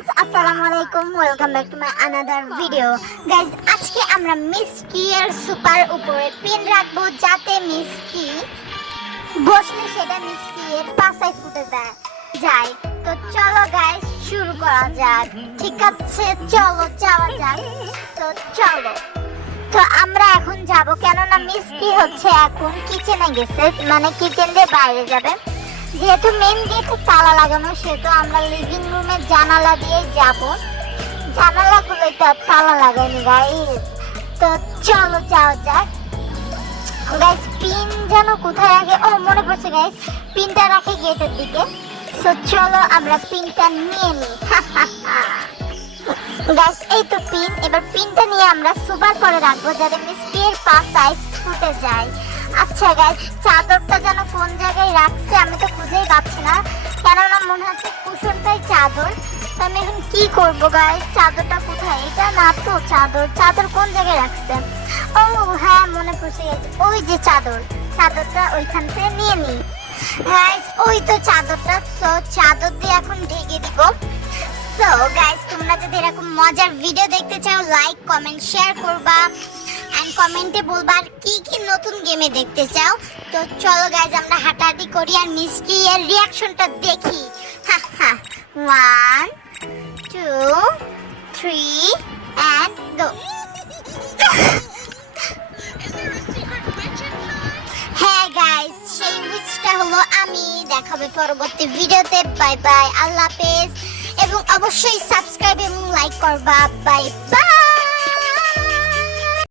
Friends আসসালামু আলাইকুম welcome back to my another video guys আজকে আমরা এর সুপার উপরে রাখব যাতে বসলে সেটা এর পাশায় ফুটে দেয় যায়। তো চলো গাইজ শুরু করা যাক। ঠিক আছে, চলো, যাওয়া যাক। তো চলো। তো আমরা এখন যাব কেননা মিষ্টি হচ্ছে এখন কিচেনে গেছে মানে কিচেন দিয়ে বাইরে যাবে। যেহেতু মেন গেটে তালা লাগানো, সেহেতু আমরা লিভিং রুমের জানালা দিয়ে যাব। জানালাগুলো তো তালা লাগাইনি গাইস তো চলো যাও যাক। গাইস পিন যেন কোথায় রাখে? ও, মনে পড়ছে গাইস পিনটা রাখে গেটের দিকে। চলো আমরা পিনটা নিয়ে নিই। গাইস এই তো পিন এবার পিনটা নিয়ে আমরা সুপার করে রাখব যাতে মিষ্টির পাশায় ফুটে যায়। আচ্ছা গাইস চাদরটা যেন তো পাচ্ছি না। কেননা মনে হচ্ছে কুশনটাই চাদর। তো আমি এখন কি করব গাইস চাদরটা কোথায়? এটা না তো চাদর। চাদর কোন জায়গায় রাখছে? ও হ্যাঁ মনে পড়ছে। গেছে ওই যে চাদর। চাদরটা ওইখান থেকে নিয়ে নিই গাইস ওই তো চাদরটা। তো চাদর দিয়ে এখন ঢেকে দিব। সো গাইস তোমরা যদি এরকম মজার ভিডিও দেখতে চাও লাইক কমেন্ট শেয়ার করবা। এন্ড কমেন্টে বলবা কি কি নতুন গেমে দেখতে চাও? তো চলো গাইস আমরা হাঁটাহাঁটি করি আর মিষ্টি এর রিয়াকশনটা দেখি। One two three and go হ্যাঁ গাইস সেই উইচটা হলো আমি। দেখাবে পরবর্তী ভিডিওতে। বাই বাই আল্লাহ হাফেজ। এবং অবশ্যই সাবস্ক্রাইব এবং লাইক করবা। Bye bye